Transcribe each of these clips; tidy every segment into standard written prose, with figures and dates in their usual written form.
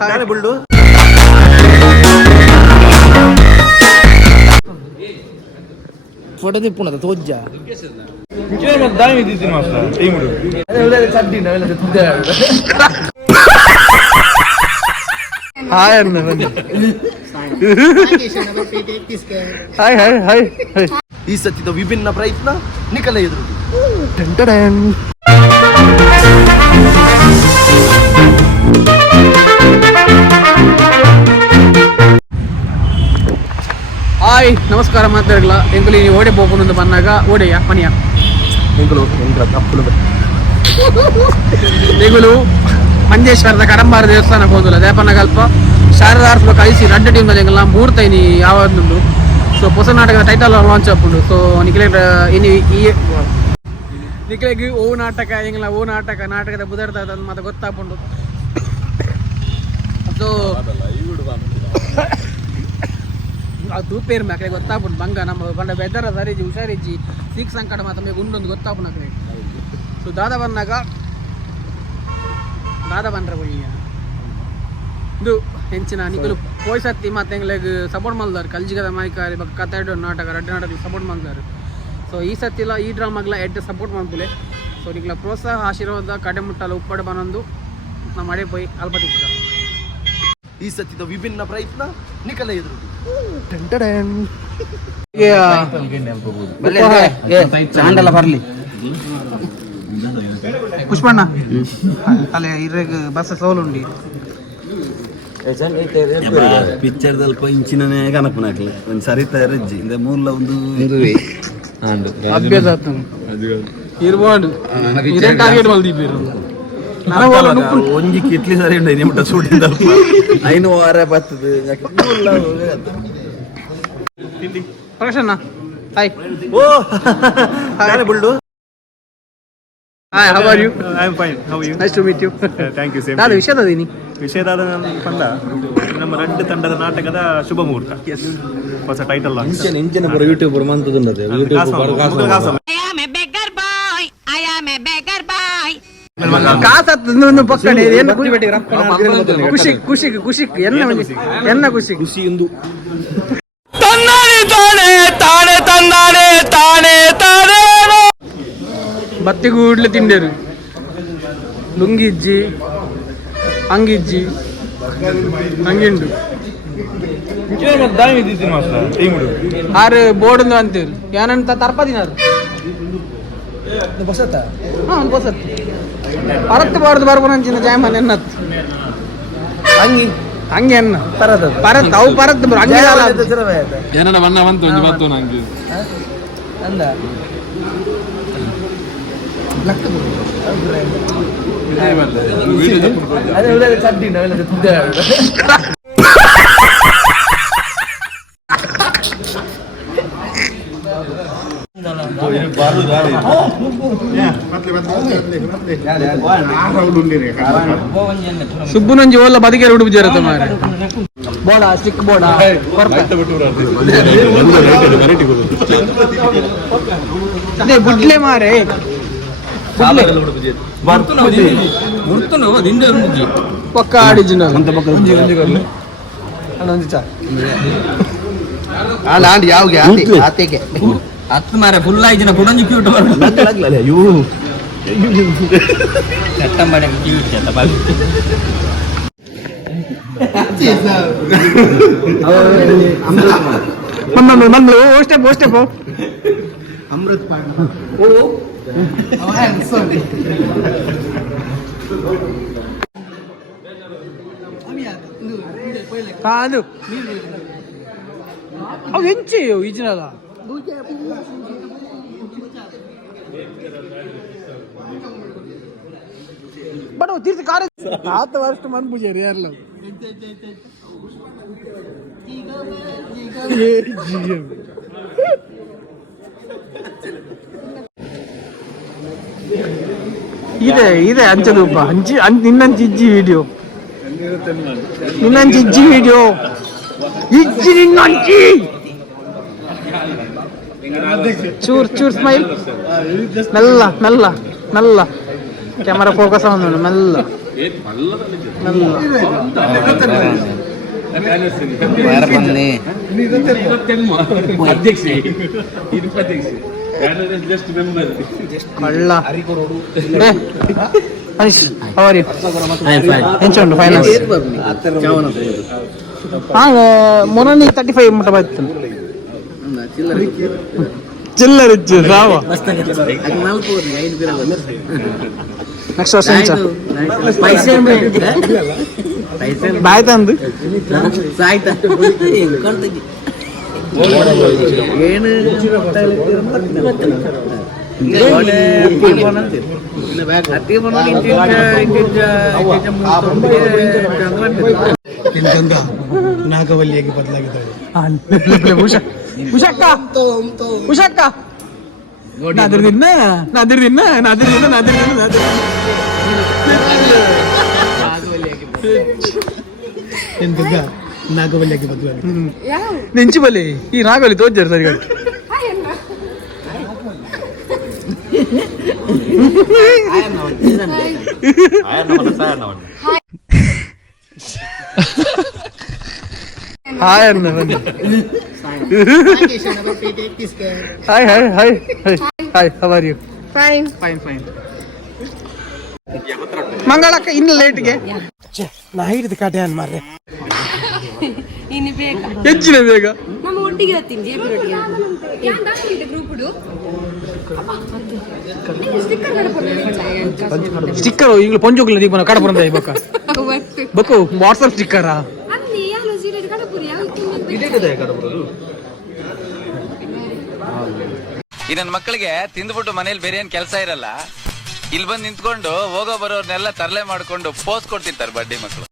ನಾನೇ ಬುಲ್ಡು. Photo ತಿಪ್ಪುಣದ ತೋಜ್ಜ hi ಅಣ್ಣ hi hi hi hi. ಈ ಸತಿದ ವಿಭಿನ್ನ ಪ್ರಯತ್ನ ನಿಖಲ ಎದುರು. ಹಾಯ್ ನಮಸ್ಕಾರ ಮಾತಾಡಲ್ಲ ಎಂಕಲಿ ನೀವು ಓಡೆ ಹೋಗೋಣ ಬಂದಾಗ ಓಡೆಯ ಮನೆಯ ಎಂಕಲು ಮಂಜೇಶ್ವರದ ಕರಂಬಾರ ದೇವಸ್ಥಾನಕ್ಕೆ ಹೋದಲ್ಲ ದೇಪನಗಲ್ಪ ಶಾರದಾರ್ಥ ಕಳಿಸಿ ರೆಡ್ ಟೀಮ್ ಎಂಕಲ್ಲ ಮೂರ್ತೈನಿ ಯಾವೊಂದು ಸೊ ಹೊಸ ನಾಟಕದ ಟೈಟಲ್ ಲಾಂಚ್ ಆಪುಂಡು. ಸೊ ನಿಖಿಲೆಗೆ ಓ ನಾಟಕ ಎಂಗಲ ಓ ನಾಟಕದ ಬುಧರ್ದ ಮತ್ತೆ ಗೊತ್ತಾಪುಂಡು. ಸೊ ಅದು ಪೇರು ಮಕ್ಕಳಿಗೆ ಗೊತ್ತಾಗ್ಬಿಟ್ಟು ಬಂಗ ನಮ್ಮ ಬಂಡ ಬೆದರ ಸರಿಜಿ ಹುಷಾರಿಜ್ಜಿ ಸಿಕ್ ಸಂಕಟ ಮಾತ್ರ ಗುಂಡೊಂದು ಗೊತ್ತಾಗ್ಬಿಟ್ಟು ಮಕ್ಕಳಿಗೆ. ಸೊ ದಾದ ಬಂದಾಗ ದಾದ ಬಂದ್ರೆ ಬಯ್ಯ ಇದು ಹೆಂಚಿನ ನಿಖಲು ಪೋಯ್ಸತ್ತಿ ಮತ್ತೆ ಎಂಗ್ಲೆಗ್ ಸಪೋರ್ಟ್ ಮಾಡ್ದಾರೆ ಕಲ್ಜಿಗದ ಮಾಯ್ಕಾರಿ ಕಥೆಡು ನಾಟಕ ರೆಡ್ ನಾಟಕ ಸಪೋರ್ಟ್ ಮಾಡ್ದಾರೆ. ಸೊ ಈ ಸತ್ತಿಲ್ಲ ಈ ಡ್ರಾಮಾಗ್ಲ ಎಡ್ ಸಪೋರ್ಟ್ ಮಾಡ್ತಲೆ. ಸೊ ನಿಖಲ ಪ್ರೋತ್ಸಾಹ ಆಶೀರ್ವಾದ ಕಡೆ ಮುಟ್ಟಲು ಉಪ್ಪಡೆ ಬನ್ನೊಂದು ನಮ್ಮ ಮಡೆ ಪೋಯ್ ಅಲ್ಪ ತಿಕ್ಕ. ಈ ಸತಿದ ವಿಭಿನ್ನ ಪ್ರಯತ್ನ ನಿಖಲ ಎದುರು. ಚಾಂಡಲ ಬರ್ಲಿ ಪುಷ್ಪಣ್ಣ ಅಲ್ಲೇ ಇರ್ರೆಗ್ ಬಸ್ ಸೋಲುಂಡಿ ಪಿಕ್ಚರ್ ಸ್ವಲ್ಪ ಇಂಚಿನೇ ಕನಪನಾಕ್ಲಿ ಒಂದು ಸರಿತ ರಜ್ಜಿ ಇಂದ ಮೂಲ ಒಂದು ಅಭ್ಯಾಸ ಇರ್ಬೋದು ಇದೇ ಟಾರ್ಗೆಟ್ ಮಲ್ದಿದ್ದೀರು ಒಂಜಿ ಕಿಟ್ಲಿ ಸರಿ ಉಂಟು ನಿಮ್ಮಟ ಸೂಟಿಂದ ಐನು ವಾರ ಬರ್ತದೆ ಪ್ರಕಾಶಣ್ಣ ಹಾಯ್. ಓ ನಾನೇ ಬುಲ್ಡು. Hi, how are you? I'm fine. How are you? Nice to meet you. Thank you. Same. ನಾನು ವಿಷಯದೀನಿ ವಿಷಯದಾದ ಪಂಡ ನಮ್ಮ ರೆಡ್ ತಂಡದ ನಾಟಕದ ಶುಭ ಮುಹೂರ್ತ. ಹೊಸ ಟೈಟಲ್ ಲಾಂಚ್. ಇಂಚಿನ ಬರೋ ಯೂಟ್ಯೂಬರ್ ಮಂತದುಂಡದೆ ಯೂಟ್ಯೂಬ್ ಬರೋ ಕಾಸು ಕಾಸತ್ತು ಪಕ್ಕಡೆ ಏನು ಖುಷಿ ಖುಷಿ ಖುಷಿ ಎನ್ನ ಎನ್ನ ಖುಷಿ ಖುಷಿ ಎಂದು ಬತ್ತಿಗೂಡ್ಲೆ ತಿಂಡೇರು ಲುಂಗಿಜ್ಜಿ ಅಂಗಿಜ್ಜಿ ಹಂಗಿಂಡು ಆರು ಬೋರ್ಡ್ ಅಂತೀರು ಏನಂತ ತರ್ಪದಿನಾರು ಬಸತ್ತ ಹಾಂ ಬಸತ್ ಪರತ್ತು ಬಾರ್ದು ಬರ್ಬರಂಚಿನ ಜಾಯಮನ್ ಎನ್ನತ್ ಹಂಗಿ ಹಂಗೆ ಅನ್ನ ಪರತ್ ಅವು ಪರತ್ ಹಂಗೆ ಏನನ ಬಣ್ಣ ಬಂತು ಒಂದು ಬತ್ತು ನಂಗೆ ಅಂದ ಸುಬ್ಬುನಂಜಿ ಓಲ್ಲ ಬದಿಗೆ ಹುಡುಗ ಜರತ ಮಾರ ಬೋಡ ಸ್ಟಿಕ್ ಬೋಡ ಅದೇ ಬುಡ್ಲೆ ಮಾರೆ ಪಕ್ಕ ಆಡಿಜಿನ ಯಾವ್ಗೆ ಆತೆಗೆ ಹತ್ತು ಮಾರೆ ಫುಲ್ ಆಯ್ತಿನ ಪುಡಂಜಿ ಕ್ಯೂಟ್ ಅಮೃತ್ ಕಾದು ಅವು ಹೆಂಚಿ ಈಜಿನಲ್ಲ ಬಟ್ ತೀರ್ಥ ಕಾರ್ಯ ಆತ ವರ್ಷ ಮಂದ್ ಪೂಜಾರಿ ಯಾರಲ್ಲ ಇದೆ ಅಂಚದಪ್ಪ ಹಂಚಿ ನಿನ್ನಂಚಿ ಇಜ್ಜಿ ವಿಡಿಯೋ ಇಜ್ಜಿ ನಿನ್ನಂಚಿ ಚೂರ್ ಸ್ಮೈಲ್ ಮೆಲ್ಲ ಕ್ಯಾಮರಾ ಫೋಕಸ್ ಆಗೋದು ಮೆಲ್ಲ ಕಳ್ಳ ಅವರಿ ಎಂಚುಂಡು ಫೈನಾನ್ಸ್ ಮೊನ್ನೆ 35 ಮುಟ್ಟ ಬಾಯ್ತು ಚಿಲ್ಲರ್ ಇಚ್ಚು ರಾವ ನೆಕ್ಸ್ಟ್ ವರ್ಷ ಎಂಚ ಬಾಯ್ ತಂದು ನಾಗವಲ್ಲಿಯಾಗಿ ಬದಲಾಗಿದ್ದಾಳೆ. ಉಷಕ್ಕ ನಾದಿರ್ದಿನ್ನ ನಾಗವಲ್ಲಿಯಾಗಿ ಬದಲಾಗಿ ನೆಂಚಿ ಬಲಿ ಈ ನಾಗವಲ್ಲಿ ತೋಜಾರು ಸರಿ ಹಾಯ್ ಅಣ್ಣ ಬನ್ನಿ hi hi hi hi how are you fine ಮಂಗಳಕ್ಕ ಇನ್ನು ಲೇಟ್ಗೆ ನಾ ಹಿಡಿದು ಕಾಟೆ ಅನ್ ಮಾರ್ರೆ ಇನ್ನು ಬೇಕಾ ಹೆಚ್ಚಿನ ಬೇಗ ನಮ್ಮ ಒಟ್ಟಿಗೆ ಹೋಗ್ತೀನಿ ಜೆ ಪಿ ಒಟ್ಟಿಗೆ ಸ್ಟಿಕ್ಕರ್ ಈಗಲೂ ಪೊಂಜೋಗ್ಲ ದೀಪನ ಕಡಪುರಂದ ಬಕ್ಕ ಬಕ್ಕು ವಾಟ್ಸಪ್ ಸ್ಟಿಕ್ಕರಾ ಈ ನನ್ನ ಮಕ್ಕಳಿಗೆ ತಿಂದ್ಬಿಟ್ಟು ಮನೇಲಿ ಬೇರೆ ಏನ್ ಕೆಲಸ ಇರಲ್ಲ, ಇಲ್ಲಿ ಬಂದು ನಿಂತ್ಕೊಂಡು ಹೋಗೋ ಬರೋರ್ನೆಲ್ಲ ತರಲೆ ಮಾಡ್ಕೊಂಡು ಪೋಸ್ ಕೊಡ್ತಿರ್ತಾರೆ ಬಡ್ಡಿ ಮಕ್ಕಳು.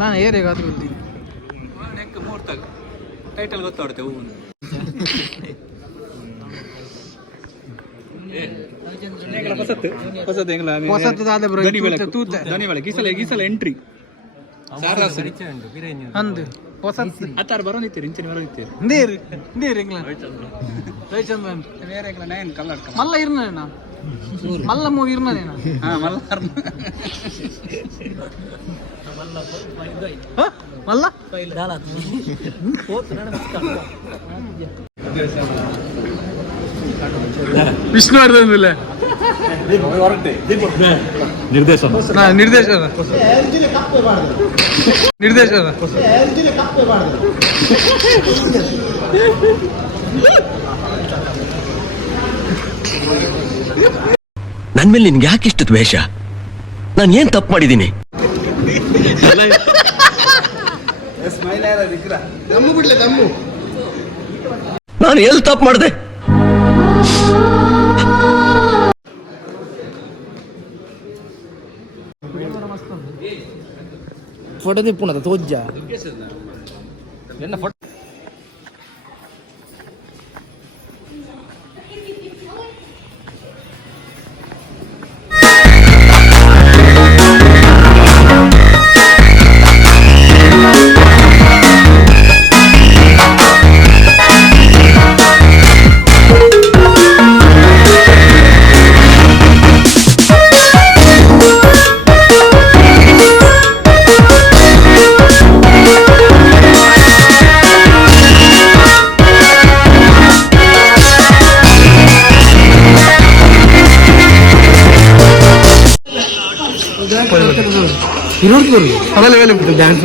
ನಾನು ಏರಿಯಾಗ ಟೈಟಲ್ ಗೊತ್ತಾಗುತ್ತೆ ಹೂವು ಹೊಸದಾದ ಗೀಸಲ ಎಂಟ್ರಿ ಅಂದು ಹೊಸ ಆತಾರ ಬರೋ ನಿಂತೀರಿ ಇಂಚಿನ ಬರೋ ನಿಂತೀರಿ ನೀರು ರವಿಚಂದ್ರನ್ ಮಲ್ಲ ಇರ್ನೇನಾ ಮಲ್ಲ ಮೂವಿ ಇರ್ನೇನಾ ಮಲ್ಲ ವಿಷ್ಣುವರ್ಧನ್ ನಿರ್ದೇಶನ ನನ್ ಮೇಲೆ ನಿನ್ಗೆ ಯಾಕೆ ಇಷ್ಟು ದ್ವೇಷ? ನಾನು ಏನ್ ತಪ್ಪು ಮಾಡಿದ್ದೀನಿ? ನಾನು ಎಲ್ಲಿ ತಪ್ಪು ಮಾಡಿದೆ? ಫೋಟೋ ತಿಪ್ಪುಣದ ತೋಜ್ಜ ಅವೈಲೇಬಲ್ ಡ್ಯಾನ್ಸ್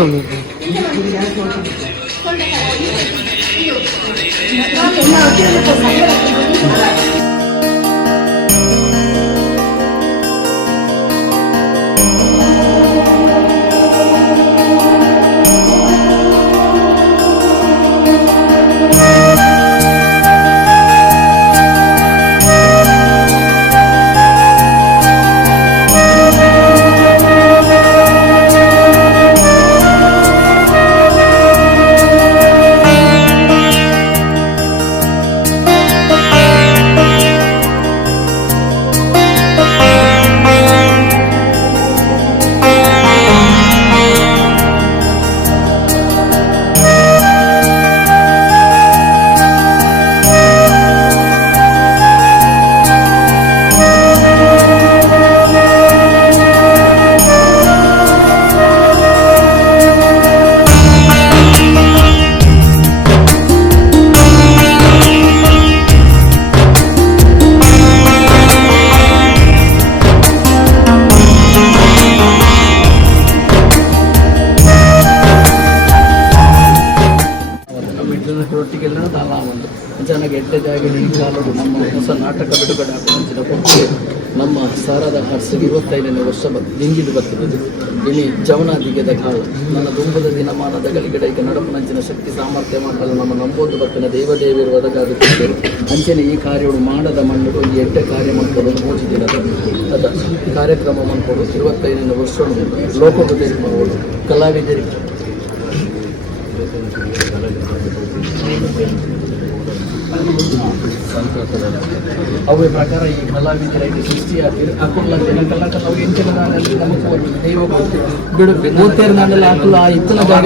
ವರ್ಷವು ನಮ್ಮ ಹೊಸ ನಾಟಕ ಬಿಡುಗಡೆ ಆಗುವಂಚಿನ ಕೊಟ್ಟೆ ನಮ್ಮ ಸಾರದ ಹರ್ಸಿಗೆ 25ನೇ ವರ್ಷ ದಿಂಗಿದು ಬರ್ತದೆ. ಇನಿ ಜವನಾದಿಗೆದ ಕಾಲ ನನ್ನ ದುಂಬದ ದಿನಮಾನದ ಗಳಿಗಡೆಗೆ ನಡಪುನಂಚಿನ ಶಕ್ತಿ ಸಾಮರ್ಥ್ಯ ಮಾಡಲು ನಮ್ಮ ನಂಬೋದು ಬತ್ತಿನ ದೇವದೇವಿರು ಒದಗಾಗುತ್ತಿದ್ದರು. ಅಂಚನೆ ಈ ಕಾರ್ಯಗಳು ಮಾಡದ ಮಣ್ಣು ಈ ಎಡ್ಡೆ ಕಾರ್ಯ ಮಾಡ್ಕೊಂಡು ಮೋಚಿದಿರದ ಅದ ಕಾರ್ಯಕ್ರಮ ಮಾಡ್ಕೊಂಡು 25ನೇ ವರ್ಷ ಲೋಕೋಪದೇಶ ಮಾಡೋದು ಕಲಾವಿದರಿಗೆ ಅವೇ ಪ್ರಕಾರ ಈ ಕಲಾವಿದರಿಗೆ ಸೃಷ್ಟಿಯಾಗಿ ಹಾಕೊಳ್ಳ ಕಲಾ ನಾವು ಎಂಚಿನ ನಾಡಲ್ಲಿ ನಮಗೆ ದೈವ ಬಿಡು ಮೂತ್ತೇರು ನಾಡಲ್ಲಿ ಹಾಕಲು ಆ ಇಕ್ಕಲ ಜಾಗ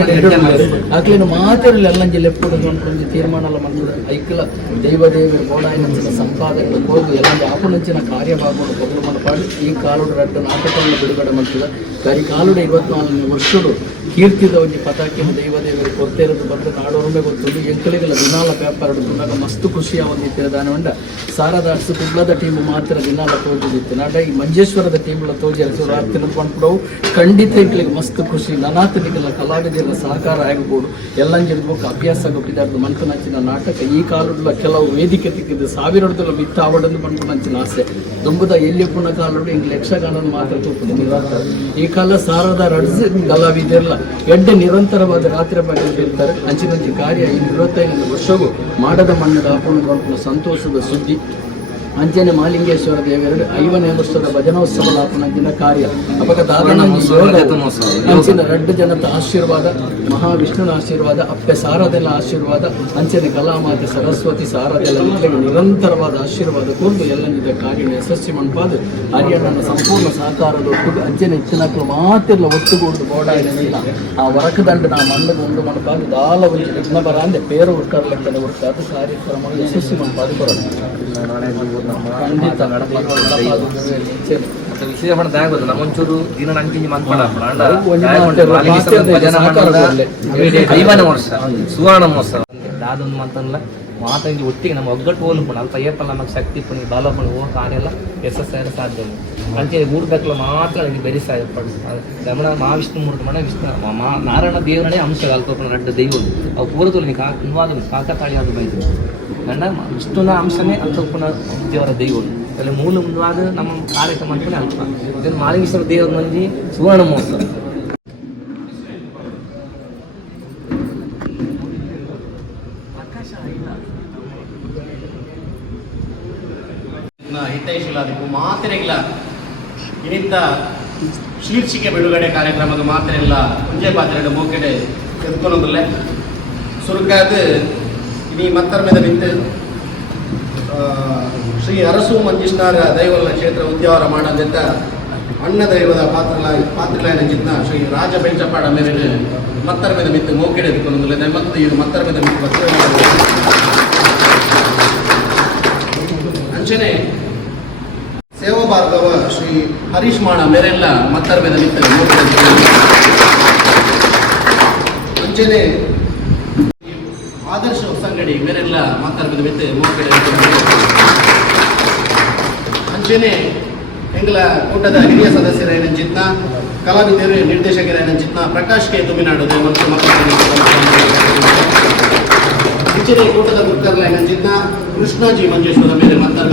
ಹಾಕ್ಲೇನು ಮಾತಿರಲಿ ಎಲ್ಲಂಜಿ ಲೆಪ್ಪುಡು ಒಂದು ತೀರ್ಮಾನ ಮಾಡ್ತಾರೆ ಐಕ್ಕಲ ದೈವದೇವರ ಗೋಡಾಯಿನ ಸಂಪಾದನೆ ಹೋಗಿ ಎಲ್ಲಂಜಿ ಆಪುನಂಚಿನ ಕಾರ್ಯಭಾಗವನ್ನು ಕೊಗಲು ಮನಪಾಡಿ ಈ ಕಾಲುಡು ರಡ್ಡು ನಾಟಕವನ್ನು ಬಿಡುಗಡೆ ಮಾಡ್ತಿದ್ದ ಕರಿ ಕಾಲುಡ 24ನೇ ವರ್ಷಡು ಕೀರ್ತಿದ ಒಂದು ಪತಾಕಿನ ದೈವದೇವರಿಗೆ ಕೊಡ್ತಿರೋದು ಬಂದು ನಾಡೋರ್ಮೆ ಗೊತ್ತುಂಡು ಎಂಕಲಿಗೆಲ್ಲ ದಿನಾಲ ಪೇಪರ್ ಹಿಡಿದುಕೊಂಡಾಗ ಮಸ್ತ್ ಖುಷಿಯ ಒಂದಿತ್ತು ದಾನವಂಡ ಸಾರದ ಅರ್ಸು ಕುಡ್ಲದ ಟೀಮ್ ಮಾತ್ರ ದಿನಾಲ ತೋಜಿದಿತ್ತು ನಾಡ ಈ ಮಂಜೇಶ್ವರದ ಟೀಮ್ಲ ತೋಜರಿಸು ರಾತ್ರಿ ಬಂದ್ಬಿಡವು ಖಂಡಿತ ಇಟ್ಲಿಕ್ಕೆ ಮಸ್ತ್ ಖುಷಿ ನನಾತನಿಗೆಲ್ಲ ಕಲಾವಿದರ ಸಹಕಾರ ಆಗಬಹುದು ಎಲ್ಲಂಜಿರ್ಬೇಕು ಅಭ್ಯಾಸ ಗೊತ್ತಿದ್ದಾರ್ದು ಮಂಕನಂಚಿನ ನಾಟಕ ಈ ಕಾಲದ ಕೆಲವು ವೇದಿಕೆ ತಿಕ್ಕಿದ್ದು ಸಾವಿರದಲ್ಲ ಬಿತ್ತ ಆವಡನ್ನು ಮಂಕನಂಚಿನ ಆಸೆ ದುಂಬದ ಎಲ್ಲಿ ಪುಣ್ಣ ಕಾಲಡು ಹಿಂಗೆ ಯಕ್ಷಗಾನ ಮಾತ್ರ ತೂಪದ ನಿರಂತರ ಈ ಕಾಲ ಸಾರದ ರಡ್ಸ್ ಕಲಾವಿದರೆಲ್ಲ ಎಡ್ಡೆ ನಿರಂತರವಾದ ರಾತ್ರಿ ಬಗ್ಗೆ ಇರ್ತಾರೆ ಅಂಚಿನಂಚಿ ಕಾರ್ಯ ಈ 25ನೇ ವರ್ಷವೂ ಮಾಡದ ಮಣ್ಣದ ಆಪುಣ ಸಂತೋಷದ ಸುದ್ದಿ ಅಂಚನೆ ಮಾಲಿಂಗೇಶ್ವರ ದೇವರಡು 5ನೇ ವರ್ಷದ ಭಜನೋತ್ಸವ ಆಪುಣಂಚಿನ ಕಾರ್ಯ ಅಪಕ ಅಂಚಿನ 2 ಜನದ ಆಶೀರ್ವಾದ ಮಹಾವಿಷ್ಣುನ ಆಶೀರ್ವಾದ ಅಪ್ಪೆ ಸಾರದೆಲ್ಲ ಆಶೀರ್ವಾದ ಅಂಚನೆ ಕಲಾಮಾತೆ ಸರಸ್ವತಿ ಸಾರದೆಲ್ಲ ನಿರಂತರವಾದ ಆಶೀರ್ವಾದ ಕೊರ್ದು ಎಲ್ಲನಿದ ಕಾರ್ಯ ಯಶಸ್ವಿ ಮನ್ಪಾದು ಹರಿಯಣ್ಣನ ಸಂಪೂರ್ಣ ಸಹಕಾರದ ಒಟ್ಟು ಅಂಚನೆ ಇಚ್ಚಿನಕ್ಕಲು ಮಾತಿರ್ಲ ಒಟ್ಟುಗೂಡು ಬೋಡಾಯಿನಿಲ್ಲ ಆ ವರಕದಂಡ ನಾ ಮಣ್ಣಗೆ ಉಂಡು ಮನ್ಪಾದು ದಾಲ ಒಂದು ವಿಘ್ನ ಬರ ಅಂದೆ ಪೇರು ಹುಡ್ಕರ್ಲೆಕ್ಕನೆ ಹುಡ್ಕಾದು ಕಾರ್ಯಕ್ರಮ ಯಶಸ್ವಿ ಮನ್ಪಾದು ಬರೋದು ಖಂಡಿತ ವಿಶೇಷ ಆಗೋದು ನಮ್ಮೊಂಚೂರು ದಿನ ನಂಚಿಂಜಿ ಮನ್ಪಡ 5ನೇ ವರ್ಷ ಸುವರ್ಣ ಮಹೋತ್ಸವ ಅದೊಂದು ಮಂತಲ್ಲ ಮಾತಂಗಿ ಒಟ್ಟಿಗೆ ನಮ್ಮ ಒಗ್ಗಟ್ಟು ಹೋಲ್ಪಣ ಅಲ್ಪ ಏಪಲ್ಲ ನಮಗೆ ಶಕ್ತಿ ಪುಣಿ ಬಾಲಪಣ ಹೋಗ ಕಾನೆಲ್ಲ ಯಶಸ್ಸಾಗ ಸಾಧ್ಯ ಅಂಚೆ ಮೂರ್ದಕ್ಲ ಮಾತ್ರ ನನಗೆ ಬೆರಿಸಾಯಪಡು ರಮಣ ಮಹಾವಿಷ್ಣು ಮೂರ್ತಿ ಮಣ ವಿಷ್ಣು ನಾರಾಯಣ ದೇವರನೇ ಅಂಶ ಅಲ್ಪಪಣ 2 ದೈವಗಳು ಅವು ಪೂರದಲ್ಲಿ ಇನ್ವಾದ ಕಾಕತಾಳಿಯಾದ ಬೈದು ಗಂಡ ವಿಷ್ಣುನ ಅಂಶನೇ ಅಲ್ಪಪಣ ದೇವರ ದೈವಗಳು ಅಲ್ಲಿ ಮೂಲ ಮುಂದಾದ ನಮ್ಮ ಕಾರ್ಯಕ್ರಮ ಅಂತಾನೆ ಅಲ್ಪ ಇದನ್ನು ಮಾಲಿಂಗೇಶ್ವರ ದೇವರ ಮಂದಿ ಸುವರ್ಣ ಮಹೋತ್ಸವ ಹಿತೈಷಿಲಾದಿಗೂ ಮಾತ್ರೆಗಿಲ್ಲ ಇನ್ನಿಂತ ಶೀರ್ಷಿಕೆ ಬಿಡುಗಡೆ ಕಾರ್ಯಕ್ರಮದ ಮಾತ್ರೆಲ್ಲ ಮುಂಜೆ ಪಾತ್ರೆ ಮೂಕೆಡೆ ಎದ್ಕೊಳೋದಿಲ್ಲ ಸುರುಕಾದ ಇನಿ ಮತ್ತರ ಮೇಲೆ ನಿಂತು ಶ್ರೀ ಅರಸು ಮಂಜುಷ್ಣಾರ ದೈವಲ ಕ್ಷೇತ್ರ ಉದ್ಯಾವರ ಮಾಡದಂತ ಅಣ್ಣ ದೈವದ ಪಾತ್ರಲಾಯನ ಚಿತ್ನ ಶ್ರೀ ರಾಜ ಬೆಂಚಪಾಡ ಮೇಲೆ ಮತ್ತರ ಮೇಲೆ ನಿಂತು ಮೂಕೆಡೆ ಎದ್ಕೊಳೋದಿಲ್ಲ ಮತ್ತು ಇದು ಮತ್ತರ ಮೇಲೆ ನಿಂತು ಅಂಚನೆ ಸೇವಾ ಭಾರ್ಗವ ಶ್ರೀ ಹರೀಶ್ ಮಾಣ ಮೇರೆಲ್ಲ ಮತ್ತರ ಮೇಲೆ ನಿಂತರೆ ಅಂಚನೆ ಆದರ್ಶ ಹೊಸಂಗಡಿ ಮೇರೆಲ್ಲ ಮತ್ತರ ಮೇಲೆ ನಿಂತು ಮೂಕಡೆ ಅಂಚನೆ ಎಂಗ್ಲ ಕೂಟದ ಹಿರಿಯ ಸದಸ್ಯರ ಏನಂಚಿತ್ನ ಕಲಾವಿದರು ನಿರ್ದೇಶಕರ ಏನಂಚಿತ್ನ ಪ್ರಕಾಶ್ ಕೆ ತುಮಿನಾಡು ಮತ್ತು ಅಂಚನೆ ಕೂಟದ ಮುಖರ್ಲ ಏನಂಚಿತ್ನ ಕೃಷ್ಣಾಜಿ ಮಂಜೇಶ್ವರ ಮೇಲೆ ಮತ್ತರ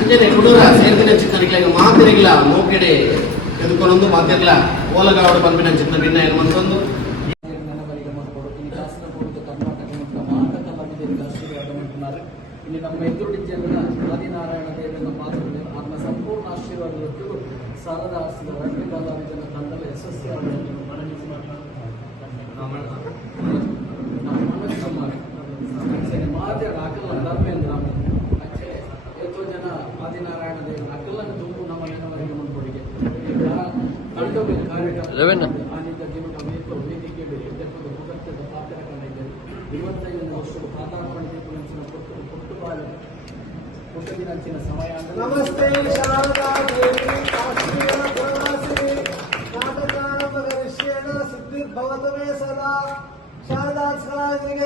ಅಂಜನೆ ಹುಡುಗರ ಸೇರ್ದಿನ ಚಿತ್ರನಿಗೆ ಮಾತಿರಿಗಿಲ್ಲ ಮೂಕೆಡೆ ಎದುಕೊಂಡೊಂದು ಮಾತಿರ್ಲ ಓಲಗಾವಡು ಬಂದ್ಬಿನ ಚಿತ್ರ ಭಿನ್ನ ಇರುವಂತೊಂದು ಇಲ್ಲಿ ನಮ್ಮ ಎದುರು ಜನರ ಆದಿನಾರಾಯಣ ದೇವರನ್ನು ಪಾತ್ರದಲ್ಲಿ ಆತ್ಮ ಸಂಪೂರ್ಣ ಆಶೀರ್ವಾದ ಸಾರದ ಆಸ್ತಿದ ರಡ್ಡು ಕಲಾವಿದನ ತಂಡದ ಯಶಸ್ವಿಯಾದ ಮಾತೆ ಅಕಲ್ಲ ಧರ್ಮೇಂದ್ರ ಎಷ್ಟೋ ಜನ ಆದಿನಾರಾಯಣ ದೇವರ ಅಕಲ್ಲನ್ನು ತುಂಬು ನಮ್ಮ ಏನವರಿಗೆ ಮುಂಕೊಡಿಗೆ ಕಂಡು ಕಾರ್ಯಕ್ರಮ ಆನಿದ್ದ ದಿನ ವೇದಿಕೆ ಎದ್ದೆಪ್ಪದ ಮುಗತ್ತದ ಪಾತ್ರ ಕಂಡಿದ್ದರು 25ನೇ ವರ್ಷದ ಪಾದಾರ್ಪಣೆ ದೀಪನಂಚಿನ ಪುಟ್ಟು ಬಾಲ ಪುಟ್ಟದಿನಂಚಿನ ಸಮಯ ನಮಸ್ತೆ ಶಾರದಾ ದೇವಿ ಕಾಶ್ಮೀರ ಪ್ರವಾಸಿನಿ ನಾಟಕಾರಂಭ ಸಿದ್ಧಿ ಭವತಮೇ ಸದಾ ಶಾರದಾ ಜಯ